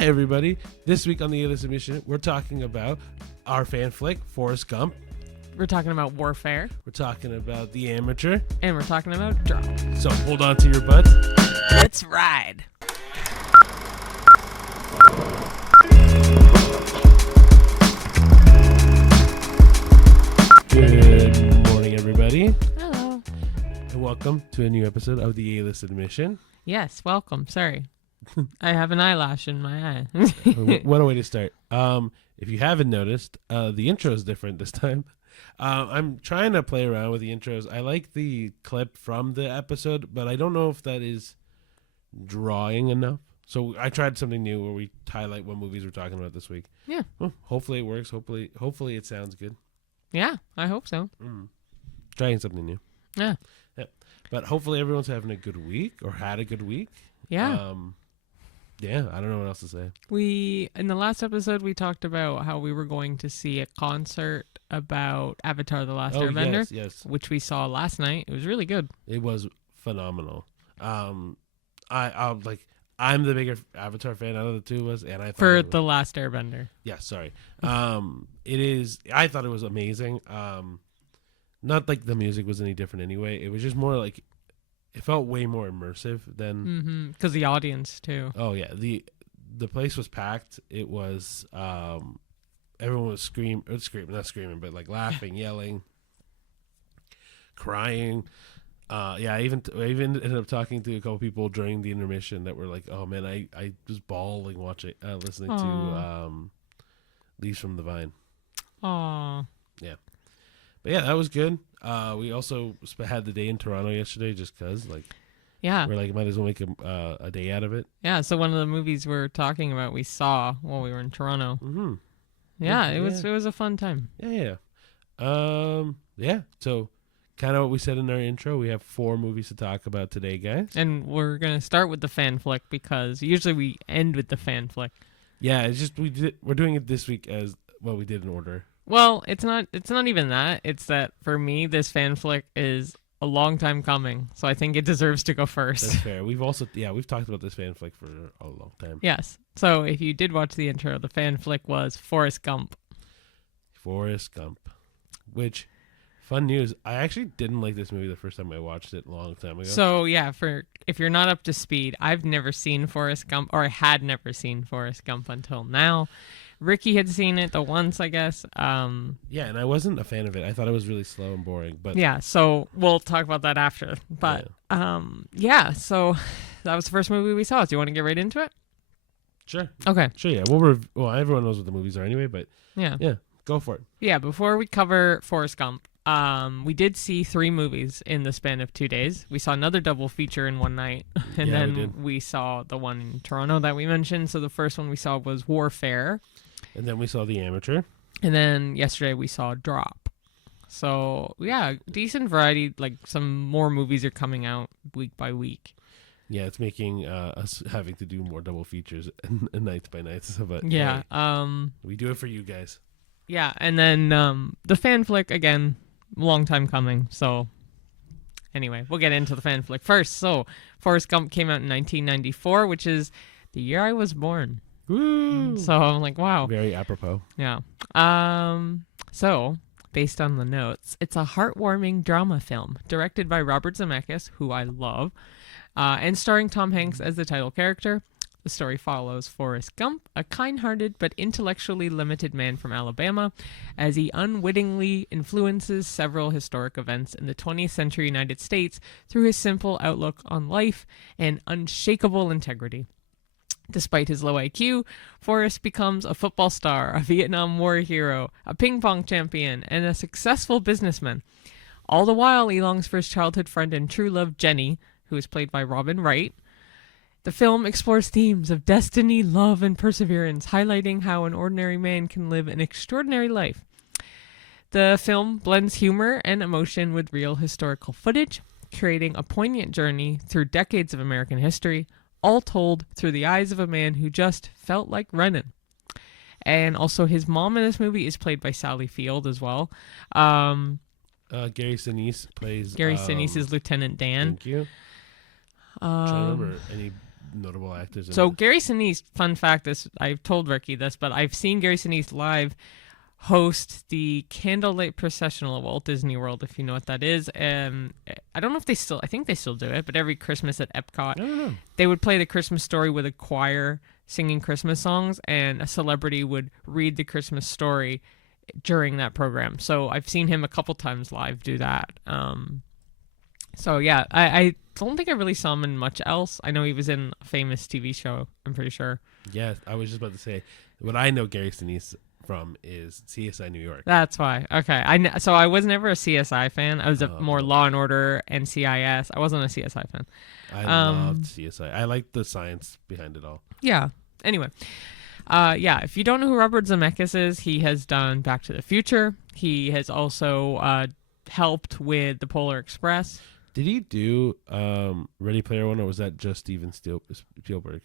Hi, everybody. This week on the A-List Admission, we're talking about our fan flick, Forrest Gump. We're talking about Warfare. We're talking about The Amateur. And we're talking about Drop. So hold on to your butts. Let's ride. Good morning, everybody. Hello. And welcome to a new episode of the A-List Admission. Yes, welcome. Sorry. I have an eyelash in my eye. What a way to start. If you haven't noticed, the intro is different this time. I'm trying to play around with the intros. I like the clip from the episode, but I don't know if that is drawing enough. So I tried something new where we highlight what movies we're talking about this week. Yeah. Well, hopefully it works. Hopefully it sounds good. Yeah, I hope so. Trying something new. Yeah. But hopefully everyone's having a good week or had a good week. Yeah. Yeah, I don't know what else to say. In the last episode, we talked about how we were going to see a concert about Avatar: The Last Airbender, yes. which we saw last night. It was really good. It was phenomenal. I'm the bigger Avatar fan out of the two of us, and I thought The Last Airbender. Yeah, sorry. It is. I thought it was amazing. Not like the music was any different anyway. It was just more like it felt way more immersive than because the audience too. Oh yeah, the place was packed. It was everyone was not screaming, but like laughing, yelling, crying. I even ended up talking to a couple people during the intermission that were like, "Oh man, I was bawling listening to Leaves from the Vine." Aww. Yeah, but yeah, that was good. We also had the day in Toronto yesterday, just cause yeah, we're like might as well make a day out of it. Yeah. So one of the movies we're talking about, we saw while we were in Toronto. Mm-hmm. Yeah, it was a fun time. Yeah. Yeah. So. Kind of what we said in our intro. We have 4 movies to talk about today, guys. And we're going to start with the fan flick because usually we end with the fan flick. Yeah, it's just we're doing it this week as well. We did in order. Well, it's not even that. It's that for me, this fan flick is a long time coming. So I think it deserves to go first. That's fair. We've talked about this fan flick for a long time. Yes. So if you did watch the intro, the fan flick was Forrest Gump. Forrest Gump, which... Fun news. I actually didn't like this movie the first time I watched it a long time ago. So, yeah, if you're not up to speed, I've never seen Forrest Gump, or I had never seen Forrest Gump until now. Ricky had seen it the once, I guess. Yeah, and I wasn't a fan of it. I thought it was really slow and boring. But yeah, so we'll talk about that after. But, so that was the first movie we saw. Do you want to get right into it? Sure. Okay. Sure, yeah. Well, everyone knows what the movies are anyway, but yeah, go for it. Yeah, before we cover Forrest Gump, we did see 3 movies in the span of 2 days. We saw another double feature in one night, and then we saw the one in Toronto that we mentioned. So the first one we saw was Warfare. And then we saw The Amateur. And then yesterday we saw Drop. So, yeah, decent variety. Like, some more movies are coming out week by week. Yeah, it's making us having to do more double features and nights by nights. But yeah. We do it for you guys. Yeah, and then the fan flick, again... long time coming. So anyway, we'll get into the fan flick first. So Forrest Gump came out in 1994, which is the year I was born. Woo! So I'm like, wow. Very apropos. Yeah. So based on the notes, it's a heartwarming drama film directed by Robert Zemeckis, who I love, and starring Tom Hanks as the title character. The story follows Forrest Gump, a kind-hearted but intellectually limited man from Alabama, as he unwittingly influences several historic events in the 20th century United States through his simple outlook on life and unshakable integrity. Despite his low IQ, Forrest becomes a football star, a Vietnam War hero, a ping pong champion, and a successful businessman. All the while, he longs for his childhood friend and true love, Jenny, who is played by Robin Wright. The film explores themes of destiny, love, and perseverance, highlighting how an ordinary man can live an extraordinary life. The film blends humor and emotion with real historical footage, creating a poignant journey through decades of American history, all told through the eyes of a man who just felt like running. And also his mom in this movie is played by Sally Field as well. Gary Sinise plays... Sinise is Lieutenant Dan. Thank you. I'm trying to remember any notable actors. In So it. Gary Sinise, fun fact, I've told Ricky this, but I've seen Gary Sinise live host the Candlelight Processional at Walt Disney World, if you know what that is. And I don't know if I think they still do it, but every Christmas at Epcot, I don't know. they would play the Christmas story with a choir singing Christmas songs, and a celebrity would read the Christmas story during that program. So I've seen him a couple times live do that. So yeah, I don't think I really saw him in much else. I know he was in a famous TV show, I'm pretty sure. Yeah, I was just about to say, what I know Gary Sinise from is CSI New York. That's why. Okay. So I was never a CSI fan. I was a more Law and Order, NCIS. I wasn't a CSI fan. I loved CSI. I liked the science behind it all. Yeah. Anyway. Yeah, if you don't know who Robert Zemeckis is, he has done Back to the Future. He has also helped with The Polar Express. Did he do Ready Player One, or was that just Steven Spielberg?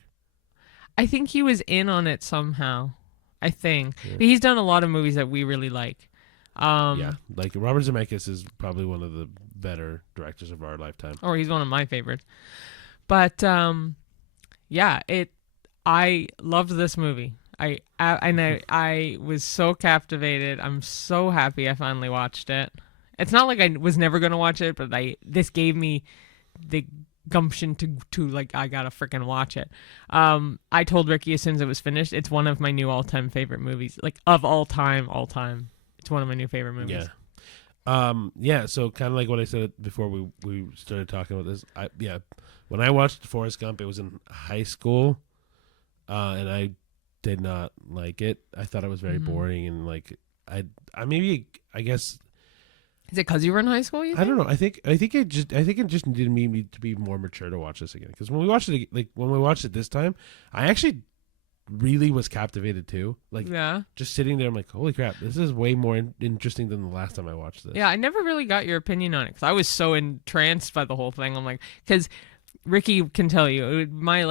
I think he was in on it somehow. I think. Yeah. But he's done a lot of movies that we really like. Yeah, like Robert Zemeckis is probably one of the better directors of our lifetime. Or he's one of my favorites. But yeah, I loved this movie. I was so captivated. I'm so happy I finally watched it. It's not like I was never gonna watch it, but this gave me the gumption to like, I gotta freaking watch it. I told Ricky as soon as it was finished, it's one of my new all-time favorite movies, like of all time. It's one of my new favorite movies. Yeah. So kind of like what I said before we started talking about this. When I watched Forrest Gump, it was in high school, and I did not like it. I thought it was very boring, and like I guess. Is it because you were in high school? You think? I don't know. I think it just needed me to be more mature to watch this again. Because when we watched it this time, I actually really was captivated too. Like, yeah, just sitting there, I'm like, holy crap, this is way more interesting than the last time I watched this. Yeah, I never really got your opinion on it because I was so entranced by the whole thing. I'm like, because Ricky can tell you, my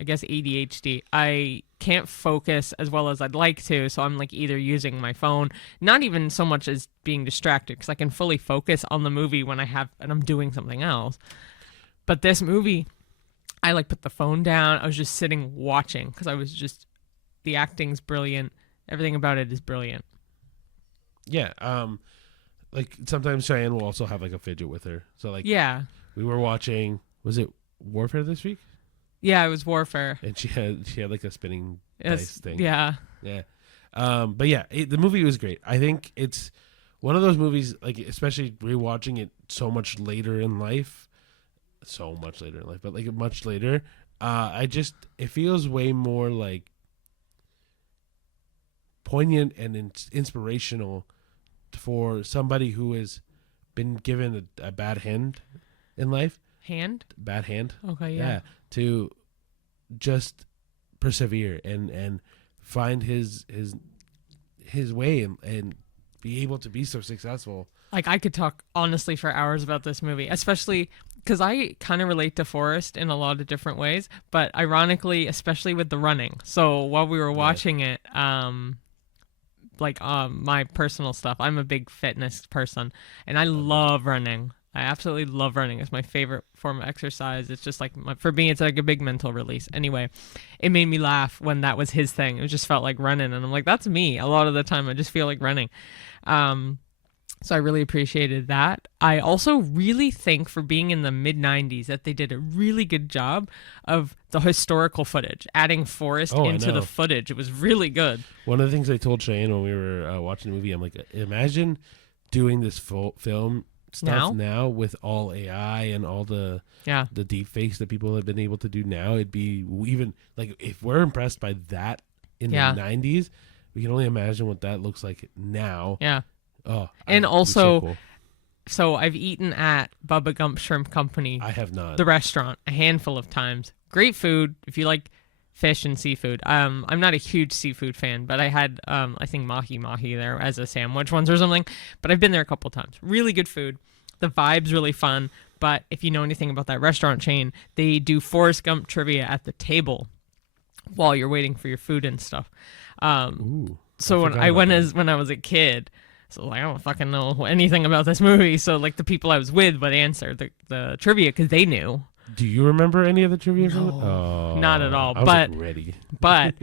I guess ADHD, I can't focus as well as I'd like to, so I'm like either using my phone, not even so much as being distracted, because I can fully focus on the movie when I'm doing something else. But this movie, I put the phone down. I was just sitting watching because the acting's brilliant. Everything about it is brilliant. Yeah. Like sometimes Cheyenne will also have a fidget with her. So yeah, we were watching. Was it Warfare this week? Yeah, it was Warfare. And she had a spinning dice thing. Yeah. Yeah. But yeah, the movie was great. I think it's one of those movies, especially rewatching it so much later in life, but much later, it feels way more poignant and inspirational for somebody who has been given a bad hand in life. Bad hand. Okay, yeah. To just persevere and find his way and be able to be so successful. I could talk honestly for hours about this movie, especially because I kind of relate to Forrest in a lot of different ways, but ironically, especially with the running. So while we were watching it, my personal stuff, I'm a big fitness person, and I love running. I absolutely love running. It's my favorite form of exercise. It's just for me, it's like a big mental release. Anyway, it made me laugh when that was his thing. It just felt like running. And I'm like, that's me. A lot of the time, I just feel like running. So I really appreciated that. I also really think for being in the mid-90s that they did a really good job of the historical footage, adding Forrest into the footage. It was really good. One of the things I told Cheyenne when we were watching the movie, I'm like, imagine doing this full film stuff now with all AI and all the deep fakes that people have been able to do now. It'd be even if we're impressed by that in the 90s, we can only imagine what that looks like now. Yeah. Oh, and also, so cool. So I've eaten at Bubba Gump Shrimp Company. I have not. The restaurant a handful of times. Great food if you like fish and seafood. I'm not a huge seafood fan, but I had I think mahi there as a sandwich once or something. But I've been there a couple times. Really good food. The vibe's really fun. But if you know anything about that restaurant chain, they do Forrest Gump trivia at the table while you're waiting for your food and stuff. So when I was a kid, so I don't fucking know anything about this movie. So the people I was with would answer the trivia because they knew. Do you remember any of the trivia? No, from it? Oh, not at all. I was But like, ready. but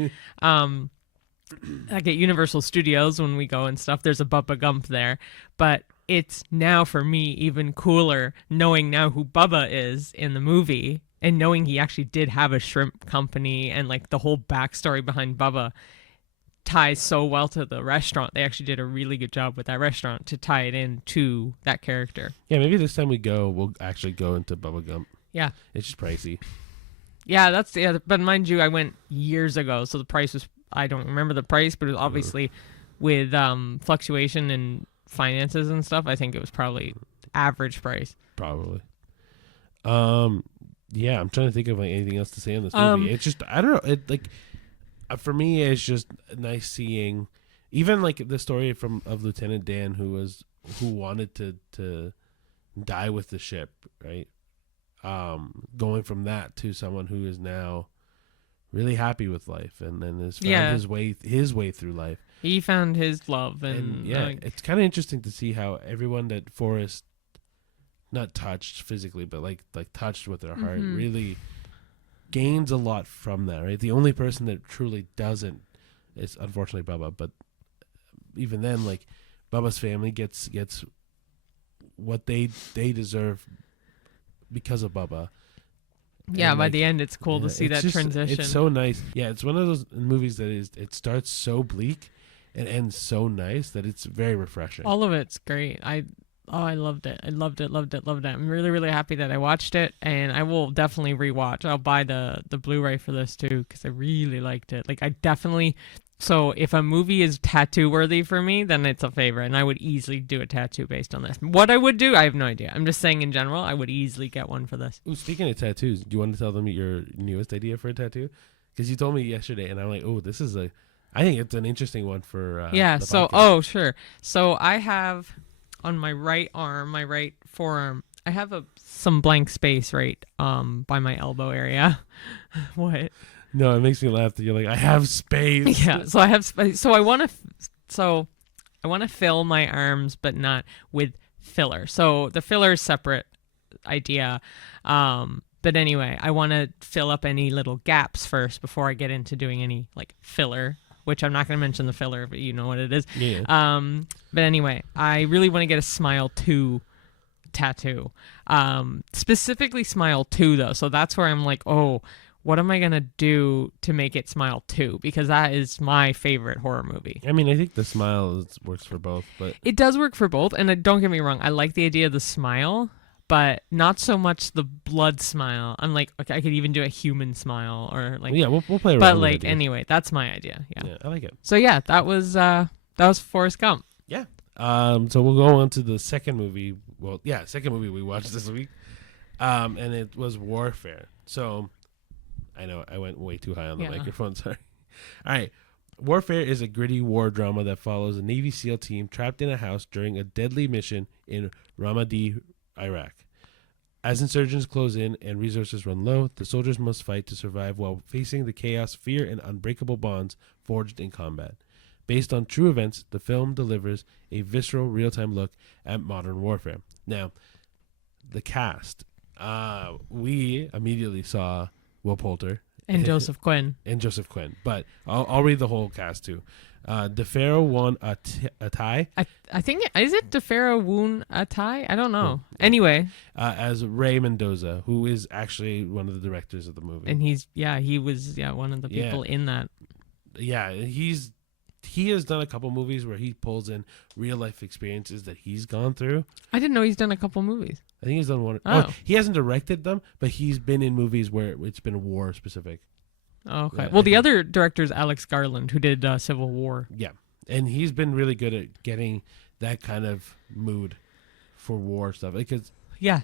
like at Universal Studios when we go and stuff, there's a Bubba Gump there. But it's now for me even cooler knowing now who Bubba is in the movie and knowing he actually did have a shrimp company and like the whole backstory behind Bubba ties so well to the restaurant. They actually did a really good job with that restaurant to tie it in to that character. Yeah, maybe this time we go, we'll actually go into Bubba Gump. Yeah. It's just pricey. Yeah, that's but mind you, I went years ago, so the price was I don't remember the price, but it was obviously with fluctuation in finances and stuff, I think it was probably average price. Probably. Yeah, I'm trying to think of like anything else to say on this movie. It's just I don't know. It like for me, it's just nice seeing even like the story of Lieutenant Dan who wanted to die with the ship, right? Going from that to someone who is now really happy with life and then has found his way through life. He found his love and yeah, it's kind of interesting to see how everyone that Forrest not touched physically, but like touched with their heart really gains a lot from that, right? The only person that truly doesn't is unfortunately Bubba, but even then, like Bubba's family gets what they deserve because of Bubba. Yeah, and by like, the end, it's cool to see that transition. It's so nice. Yeah, it's one of those movies that it starts so bleak and ends so nice that it's very refreshing. All of it's great. I loved it. I loved it. I'm really, really happy that I watched it, and I will definitely rewatch. I'll buy the Blu-ray for this too because I really liked it. Like I definitely. So if a movie is tattoo worthy for me, then it's a favorite, and I would easily do a tattoo based on this. What I would do, I have no idea. I'm just saying in general, I would easily get one for this. Ooh, speaking of tattoos, do you want to tell them your newest idea for a tattoo? Because you told me yesterday, and I'm like, oh, I think it's an interesting one for yeah. the So podcast. sure. So I have on my right arm, my right forearm, I have some blank space right by my elbow area. What? No, it makes me laugh that you're like, I have space. Yeah, so I have space. So I want to fill my arms, but not with filler. So the filler is separate idea. But anyway, I want to fill up any little gaps first before I get into doing any like filler, which I'm not going to mention the filler, but you know what it is. Yeah. But anyway, I really want to get a Smile 2 tattoo. Specifically Smile 2 though. So that's where I'm like, oh, what am I going to do to make it Smile 2? Because that is my favorite horror movie. I mean, I think the smile works for both, but It does work for both. And don't get me wrong, I like the idea of the smile, but not so much the blood smile. I'm like, okay, I could even do a human smile or like. yeah, we'll play around. But with like, ideas. anyway, that's my idea. Yeah. I like it. So yeah, that was Forrest Gump. Yeah. So we'll go on to the second movie. Well, yeah, second movie we watched this week. And it was Warfare. So I know I went way too high on the microphone. Sorry. All right. Warfare is a gritty war drama that follows a Navy SEAL team trapped in a house during a deadly mission in Ramadi, Iraq. As insurgents close in and resources run low, the soldiers must fight to survive while facing the chaos, fear, and unbreakable bonds forged in combat. Based on true events, the film delivers a visceral, real-time look at modern warfare. Now, the cast. We immediately saw Will Poulter And Joseph Quinn. But I'll read the whole cast too. DeFaro won a tie. I think, is it DeFaro Woon Atai? I don't know. Anyway. As Ray Mendoza, who is actually one of the directors of the movie. And he was one of the people in that. Yeah, he has done a couple movies where he pulls in real life experiences that he's gone through. I didn't know he's done a couple movies. I think he's done one. Oh. He hasn't directed them, but he's been in movies where it's been war specific. Oh, okay. Yeah, Well, the other director is Alex Garland, who did Civil War. Yeah, and he's been really good at getting that kind of mood for war stuff. Because yeah.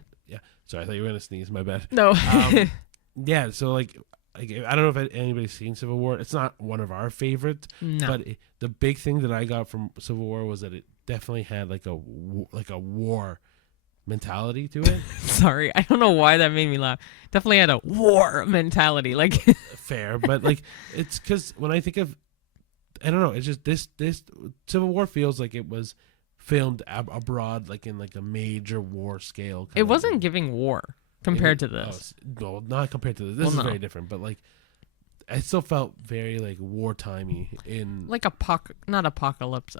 Sorry, I thought you were gonna sneeze. My bad. No. Yeah, so like I don't know if anybody's seen Civil War. It's not one of our favorites, No. but the big thing that I got from Civil War was that it definitely had like a war mentality to it. Sorry, I don't know why that made me laugh. Definitely had a war mentality. Like Fair, but like it's because when I think of, I don't know, it's just this Civil War feels like it was filmed abroad, like in like a major war scale. it wasn't giving war. compared to this. No, not compared to this. This is very different, but like, I still felt very like wartimey in like not apocalypse.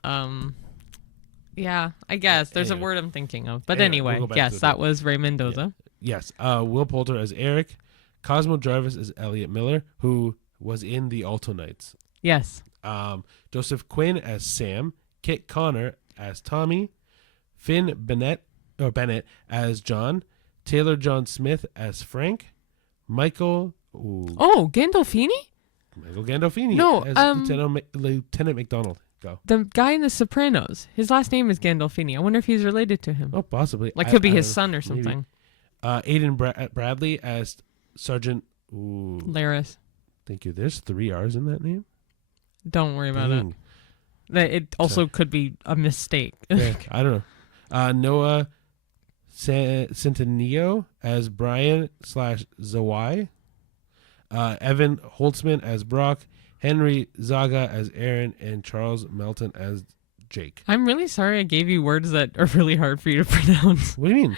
Yeah, I guess there's a word I'm thinking of. But anyway, we'll yes, that was Ray Mendoza. Yeah. Yes, Will Poulter as Eric, Cosmo Jarvis as Elliot Miller, who was in the Alto Knights. Yes. Joseph Quinn as Sam, Kit Connor as Tommy, Finn Bennett as John, Taylor John Smith as Frank, Michael. Oh, Gandolfini? Michael Gandolfini no, as Lieutenant McDonald. Go. The guy in The Sopranos. His last name is Gandolfini. I wonder if he's related to him. Oh, possibly. Like, could be his son or something. Aiden Bradley as Sergeant Laris. Thank you. There's 3 R's in that name. Don't worry about it. It also could be a mistake. Yeah, I don't know. Noah Centineo as Brian /Zawai. Evan Holtzman as Brock. Henry Zaga as Aaron. And Charles Melton as Jake. I'm really sorry I gave you words that are really hard for you to pronounce. What do you mean?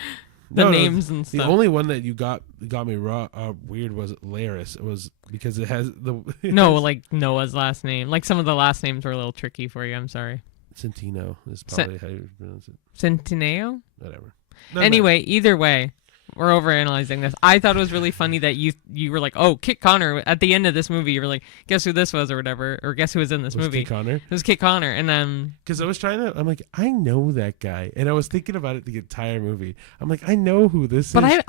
The names and stuff. The only one that you got me weird was Laris. It was because it has the no, like Noah's last name. Like some of the last names were a little tricky for you. I'm sorry. Centino is probably how you pronounce it. Centineo? Whatever. Anyway, either way, we're overanalyzing this. I thought it was really funny that you were like, oh, Kit Connor. At the end of this movie, you were like, guess who this was or whatever, or guess who was in this movie? Kit Connor. It was Kit Connor, and then because I was I'm like, I know that guy, and I was thinking about it the entire movie. I'm like, I know who this is. But I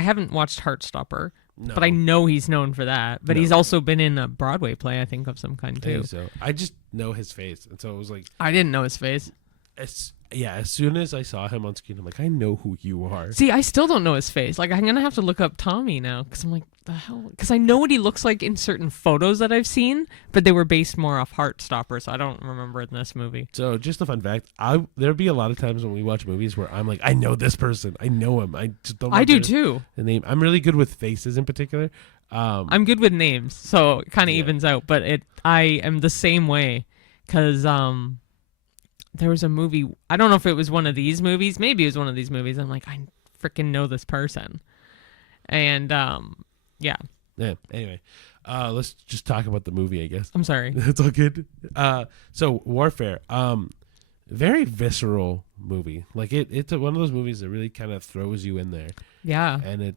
haven't watched Heartstopper. No. But I know he's known for that. But he's also been in a Broadway play, I think, of some kind too. So I just know his face, and so it was like I didn't know his face. As soon as I saw him on screen, I'm like, I know who you are. See, I still don't know his face. Like, I'm gonna have to look up Tommy now because I'm like, the hell? Because I know what he looks like in certain photos that I've seen, but they were based more off Heartstopper, so I don't remember in this movie. So, just a fun fact: there'd be a lot of times when we watch movies where I'm like, I know this person, I know him. I just don't. I do too. The name. I'm really good with faces in particular. I'm good with names, so it kind of evens out. But I am the same way because there was a movie. I don't know if it was one of these movies. Maybe it was one of these movies. I'm like, I freaking know this person. And, yeah. Anyway, let's just talk about the movie, I guess. I'm sorry. That's all good. So, Warfare. Very visceral movie. Like, it's one of those movies that really kind of throws you in there. Yeah. And it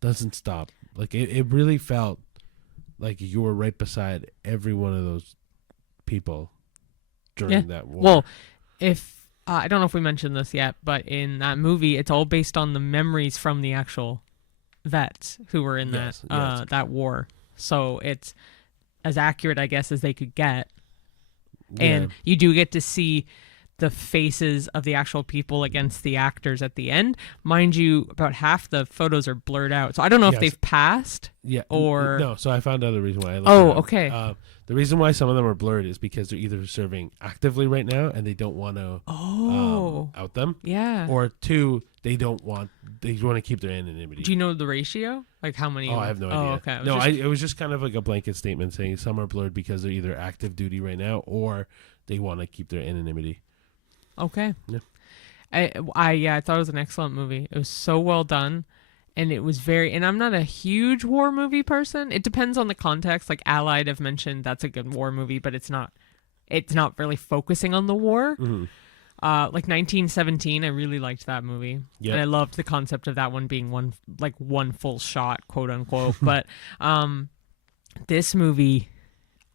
doesn't stop. Like, it really felt like you were right beside every one of those people during that war. Well, if I don't know if we mentioned this yet, but in that movie, it's all based on the memories from the actual vets who were in that war. So it's as accurate, I guess, as they could get. And you do get to see the faces of the actual people against the actors at the end. Mind you, about half the photos are blurred out. So I don't know if they've passed. Yeah. Or no. So I found out the reason why. Okay. The reason why some of them are blurred is because they're either serving actively right now and they don't want to out them. Yeah. Or 2, they want to keep their anonymity. Do you know the ratio? Like how many? Oh, I have no idea. Okay. It was just kind of like a blanket statement saying some are blurred because they're either active duty right now or they want to keep their anonymity. Okay. Yeah. I thought it was an excellent movie. It was so well done. And it was and I'm not a huge war movie person. It depends on the context. Like Allied, I've mentioned that's a good war movie, but it's not really focusing on the war. Mm-hmm. Like 1917, I really liked that movie. Yep. And I loved the concept of that one being one full shot, quote unquote. But this movie,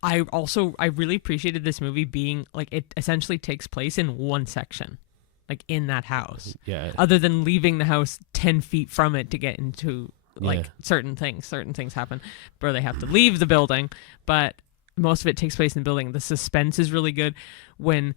I really appreciated this movie being like it essentially takes place in one section. Like in that house, other than leaving the house 10 feet from it to get into certain things happen where they have to leave the building, but most of it takes place in the building. The suspense is really good when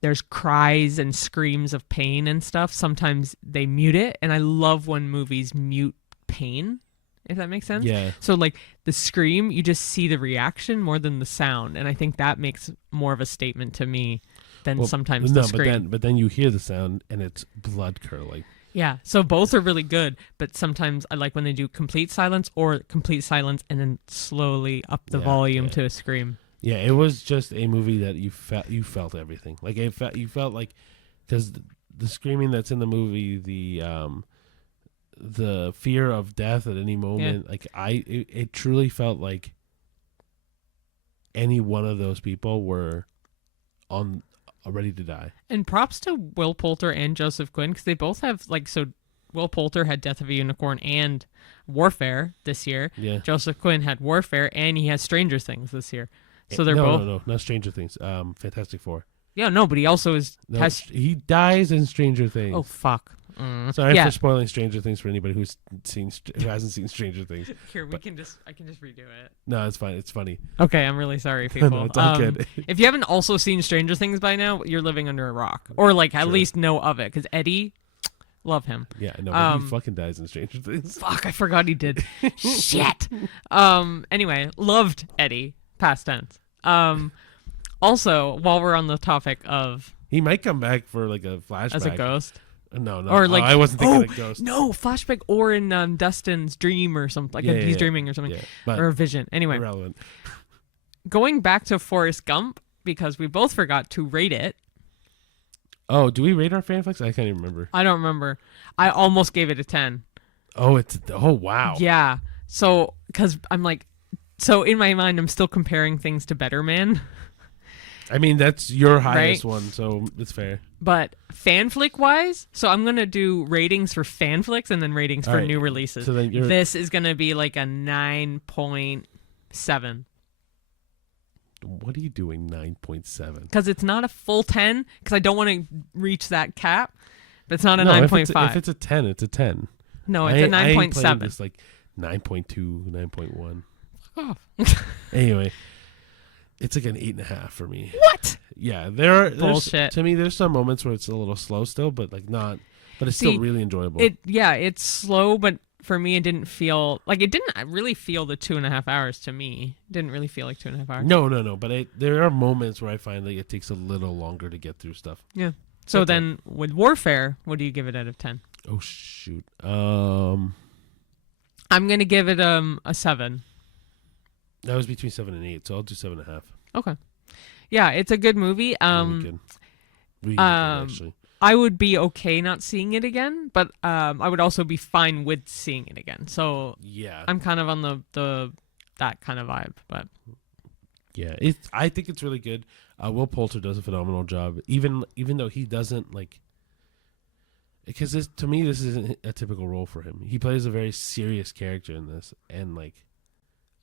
there's cries and screams of pain and stuff. Sometimes they mute it, and I love when movies mute pain, if that makes sense. Yeah. So like the scream, you just see the reaction more than the sound, and I think that makes more of a statement to me than sometimes the scream. But then you hear the sound and it's blood curdling. Yeah, so both are really good, but sometimes I like when they do complete silence or complete silence and then slowly up the volume to a scream. Yeah, it was just a movie that you felt everything. Like you felt like because the screaming that's in the movie, the the fear of death at any moment. Like it truly felt like any one of those people were on ready to die. And props to Will Poulter and Joseph Quinn, because they both have Will Poulter had Death of a Unicorn and Warfare this year. Yeah. Joseph Quinn had Warfare, and he has Stranger Things this year. So they're both. No, not Stranger Things. Fantastic Four. Yeah, no, but he also he dies in Stranger Things. Oh fuck. Sorry for spoiling Stranger Things for anybody who hasn't seen Stranger Things. Here, I can just redo it. No, it's fine. It's funny. Okay, I'm really sorry, people. No, it's all good. If you haven't also seen Stranger Things by now, you're living under a rock, or at least know of it, because Eddie, love him. Yeah, I know. But he fucking dies in Stranger Things. Fuck, I forgot he did. Shit. Anyway, loved Eddie. Past tense. Also, while we're on the topic of, he might come back for like a flashback as a ghost. No. Or I wasn't thinking of Ghost. No, flashback, or in Dustin's dream or something. He's dreaming or something. Yeah, or a vision. Anyway. Irrelevant. Going back to Forrest Gump, because we both forgot to rate it. Oh, do we rate our fan flicks? I can't even remember. I don't remember. I almost gave it a 10. Oh, wow. Yeah. So, because I'm like, so in my mind, I'm still comparing things to Better Man. I mean, that's your highest one, so it's fair. But fanflick wise, so I'm gonna do ratings for fanflicks and then ratings for new releases. So then this is gonna be like a 9.7. What are you doing 9.7? Because it's not a full 10. Because I don't want to reach that cap. But it's not a 9.5. If it's a 10, it's a 10. No, it's a 9.7. It's like 9.2, 9.1. Fuck off. Anyway. It's like an 8.5 for me. What? Yeah, there's bullshit. To me, there's some moments where it's a little slow still, but like not. But it's still really enjoyable. It's slow, but for me, it didn't feel like it didn't really feel the 2.5 hours to me. It didn't really feel like 2.5 hours. No. But there are moments where I find like it takes a little longer to get through stuff. Yeah. So then with Warfare, what do you give it out of 10? Oh shoot. I'm gonna give it a 7. That was between 7 and 8, so I'll do 7.5. Okay. Yeah, it's a good movie. Really good. Really good, actually. I would be okay not seeing it again, but I would also be fine with seeing it again. So yeah, I'm kind of on the that kind of vibe. But yeah, I think it's really good. Will Poulter does a phenomenal job, even though he doesn't like. Because to me, this isn't a typical role for him. He plays a very serious character in this, and like.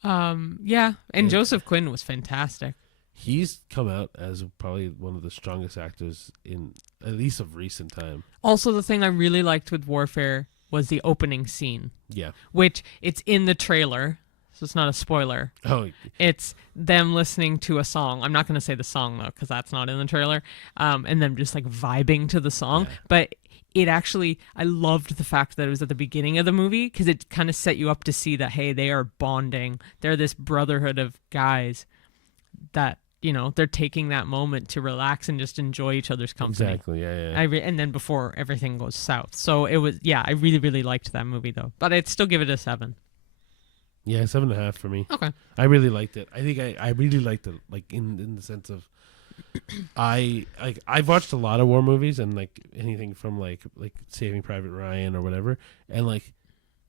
Yeah, and Joseph Quinn was fantastic. He's come out as probably one of the strongest actors in at least of recent time. Also, the thing I really liked with Warfare was the opening scene. Yeah. Which it's in the trailer, so it's not a spoiler. Oh. It's them listening to a song. I'm not going to say the song though, because that's not in the trailer. And them just like vibing to the song, but. It actually, I loved the fact that it was at the beginning of the movie because it kind of set you up to see that, hey, they are bonding. They're this brotherhood of guys that, they're taking that moment to relax and just enjoy each other's company. Exactly, yeah. And then before everything goes south. So it was, I really, really liked that movie though. But I'd still give it a 7. Yeah, 7.5 for me. Okay. I really liked it. I think I really liked it, like in the sense of, I've watched a lot of war movies and like anything from like Saving Private Ryan or whatever, and like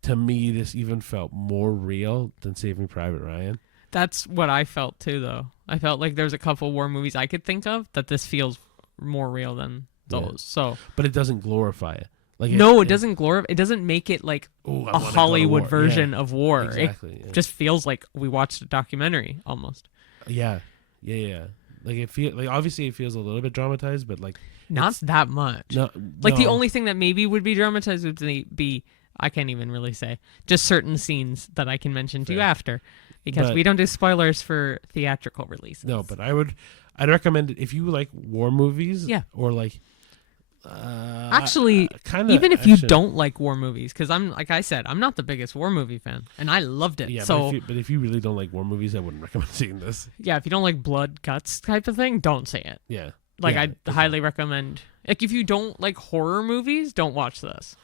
to me this even felt more real than Saving Private Ryan. That's what I felt too, though. I felt like there's a couple war movies I could think of that this feels more real than those. Yeah. So, but it doesn't glorify it. Like it doesn't glorify. It doesn't make it like a Hollywood version of war. Exactly. It just feels like we watched a documentary almost. Yeah. Like it feel like obviously it feels a little bit dramatized, but like not that much. The only thing that maybe would be dramatized would be I can't even really say just certain scenes that I can mention to you after, because we don't do spoilers for theatrical releases. No, but I'd recommend it if you like war movies. Yeah. Or like. Actually, even if you don't like war movies, because like I said, I'm not the biggest war movie fan, and I loved it. Yeah, so, but if you really don't like war movies, I wouldn't recommend seeing this. Yeah, if you don't like blood, guts type of thing, don't see it. Yeah, I'd highly recommend. Like, if you don't like horror movies, don't watch this.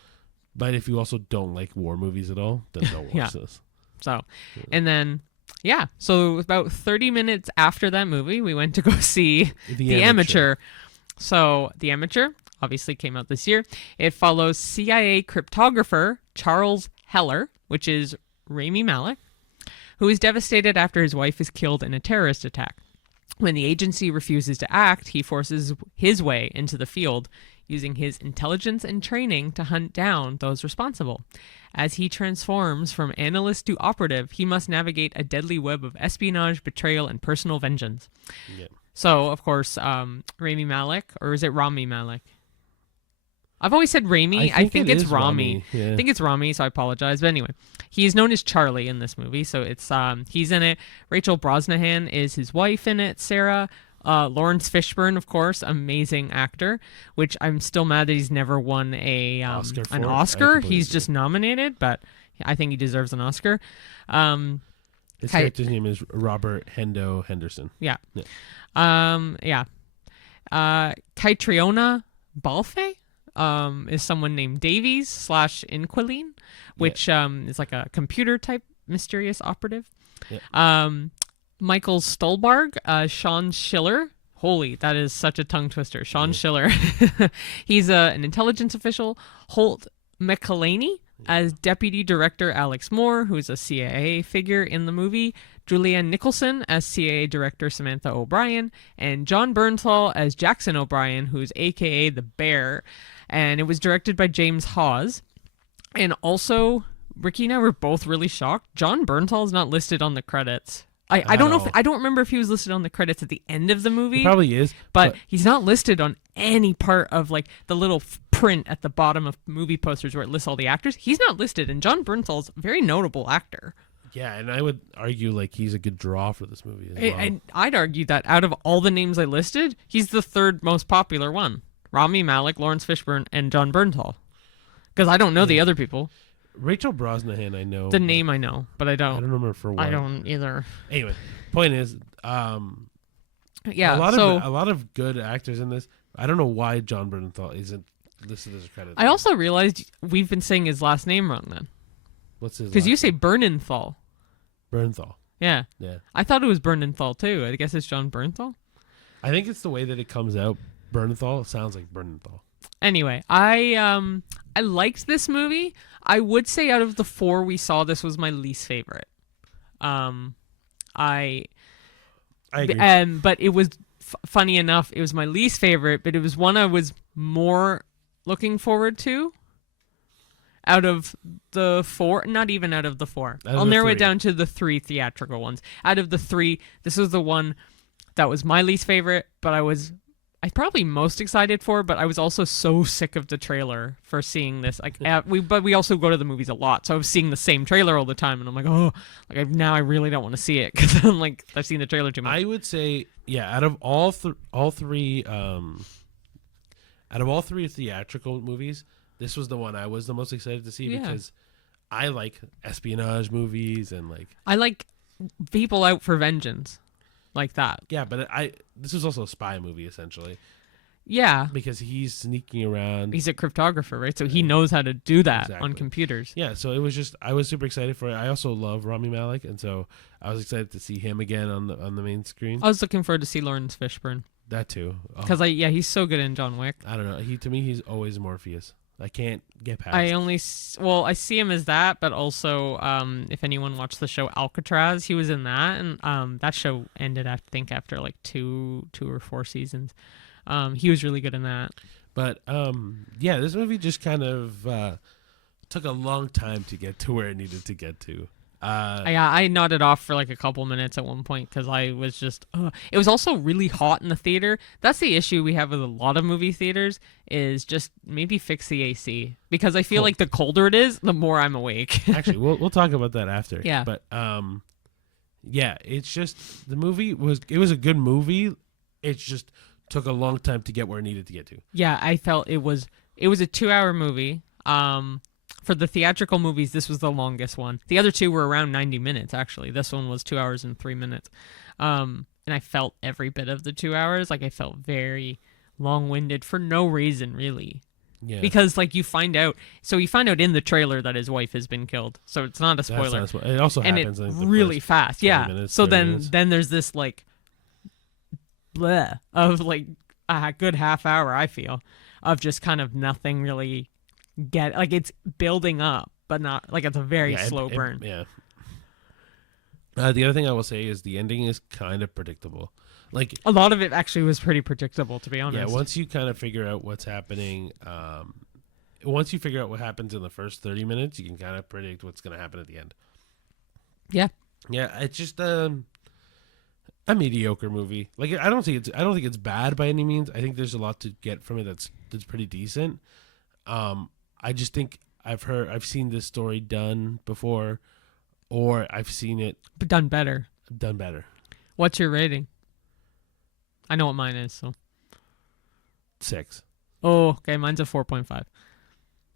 But if you also don't like war movies at all, then don't watch this. So, and then. Yeah, so about 30 minutes after that movie, we went to go see The Amateur. So, The Amateur, obviously came out this year. It follows CIA cryptographer Charles Heller, which is Rami Malek, who is devastated after his wife is killed in a terrorist attack. When the agency refuses to act, he forces his way into the field, using his intelligence and training to hunt down those responsible. As he transforms from analyst to operative, he must navigate a deadly web of espionage, betrayal, and personal vengeance. Yeah. So, of course, Rami Malek, or is it Rami Malek? I've always said Rami. I think it's Rami. Yeah. I think it's Rami, so I apologize. But anyway, he's known as Charlie in this movie, so it's he's in it. Rachel Brosnahan is his wife in it, Sarah. Lawrence Fishburne, of course, amazing actor, which I'm still mad that he's never won an Oscar. He's just nominated, but I think he deserves an Oscar. His character's name is Robert Hendo Henderson. Yeah. Caitriona Balfe is someone named Davies / Inquiline, which is like a computer type mysterious operative. Yeah. Michael Stolberg, Sean Schiller. Holy, that is such a tongue twister. Sean Schiller. He's an intelligence official. Holt McElhaney as Deputy Director Alex Moore, who's a CIA figure in the movie. Julianne Nicholson as CIA Director Samantha O'Brien. And John Bernthal as Jackson O'Brien, who's a.k.a. the Bear. And it was directed by James Hawes. And also, Ricky and I were both really shocked. John Bernthal is not listed on the credits. I don't know. I don't remember if he was listed on the credits at the end of the movie. He probably is, but he's not listed on any part of like the little print at the bottom of movie posters where it lists all the actors. He's not listed, and John Bernthal's a very notable actor. Yeah, and I would argue like he's a good draw for this movie as well. And I'd argue that out of all the names I listed, he's the third most popular one: Rami Malek, Lawrence Fishburne, and John Bernthal. Because I don't know the other people. Rachel Brosnahan, I know. The name I know, but I don't remember for what. I don't either. Anyway, point is, yeah, a lot of good actors in this. I don't know why John Bernthal isn't listed as a credit. I also realized we've been saying his last name wrong then. What's his? Because you say Bernenthal. Bernthal. Yeah. Yeah. I thought it was Bernenthal too. I guess it's John Bernthal. I think it's the way that it comes out. Bernthal sounds like Bernthal. Anyway, I liked this movie. I would say out of the 4 we saw, this was my least favorite. I agree. But it was funny enough. It was my least favorite, but it was one I was more looking forward to. Out of the 4, not even out of the 4. I'll narrow it down to the 3 theatrical ones. Out of the 3, this was the one that was my least favorite, but I probably most excited for, but I was also so sick of the trailer for seeing this. Like, we also go to the movies a lot, so I was seeing the same trailer all the time, and I'm like, now I really don't want to see it because I'm like, I've seen the trailer too much. I would say, yeah, out of all three theatrical movies, this was the one I was the most excited to see because I like espionage movies and like I like people out for vengeance. Like that. Yeah, but this was also a spy movie, essentially. Yeah. Because he's sneaking around. He's a cryptographer, right? So he knows how to do that on computers. Yeah, so it was just, I was super excited for it. I also love Rami Malek, and so I was excited to see him again on the main screen. I was looking forward to see Lawrence Fishburne. That too. Because he's so good in John Wick. I don't know. To me, he's always Morpheus. I can't get past. I see him as that, but also, if anyone watched the show Alcatraz, he was in that, and that show ended, I think, after like two or 4 seasons. He was really good in that. But this movie just kind of took a long time to get to where it needed to get to. I nodded off for like a couple minutes at one point because I was just it was also really hot in the theater. That's the issue we have with a lot of movie theaters, is just maybe fix the AC, because I feel like the colder it is, the more I'm awake. Actually, we'll talk about that after. Yeah. But it's just, the movie was a good movie. It just took a long time to get where it needed to get to. Yeah, I felt it was a 2-hour movie. For the theatrical movies, this was the longest one. The other 2 were around 90 minutes, actually. This one was 2 hours and 3 minutes. And I felt every bit of the 2 hours. Like, I felt very long-winded for no reason, really. Yeah. Because, like, you find out in the trailer that his wife has been killed. So it's not a spoiler. It also happens really fast. Yeah. Minutes, so then minutes. there's this, like, bleh of, like, a good half hour, I feel, of just kind of nothing really like it's building up, but not like it's a very slow burn. Yeah. The other thing I will say is the ending is kind of predictable. Like a lot of it actually was pretty predictable, to be honest. Yeah, once you kind of figure out what's happening, once you figure out what happens in the first 30 minutes, you can kind of predict what's going to happen at the end. Yeah. Yeah, it's just a mediocre movie. Like I don't think it's bad by any means. I think there's a lot to get from it that's pretty decent. I just think I've seen this story done before, or I've seen it done better. Done better. What's your rating? I know what mine is, so 6. Oh, okay, mine's a 4.5.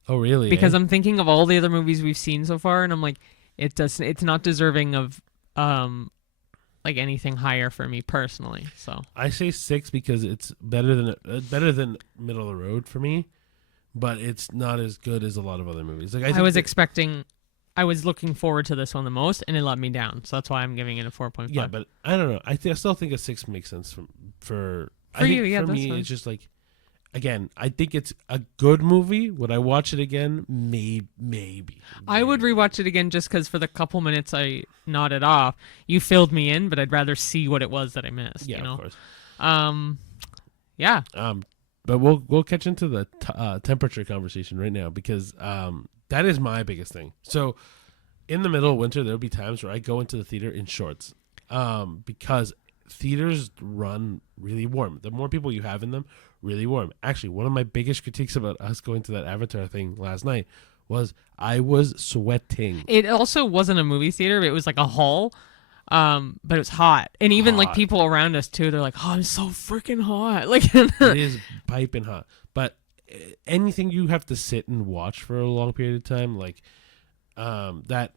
Oh, really? Because I'm thinking of all the other movies we've seen so far, and I'm like, it's not deserving of like anything higher for me personally. So I say 6 because it's better than middle of the road for me, but it's not as good as a lot of other movies. Like I was looking forward to this one the most, and it let me down. So that's why I'm giving it a 4.5. Yeah, but I don't know. I still think a 6 makes sense for you. Yeah, for that's me, fine. it's just like, again, I think it's a good movie. Would I watch it again? Maybe. I would rewatch it again just because for the couple minutes I nodded off, you filled me in, but I'd rather see what it was that I missed. Yeah, you know? Of course. Yeah. But we'll catch into the temperature conversation right now because that is my biggest thing. So in the middle of winter, there'll be times where I go into the theater in shorts because theaters run really warm. The more people you have in them, really warm. Actually, one of my biggest critiques about us going to that Avatar thing last night was I was sweating. It also wasn't a movie theater. It was like a hall, but it was hot. And even like people around us too, they're like, oh, it's so freaking hot. Like it is piping hot. But anything you have to sit and watch for a long period of time, like that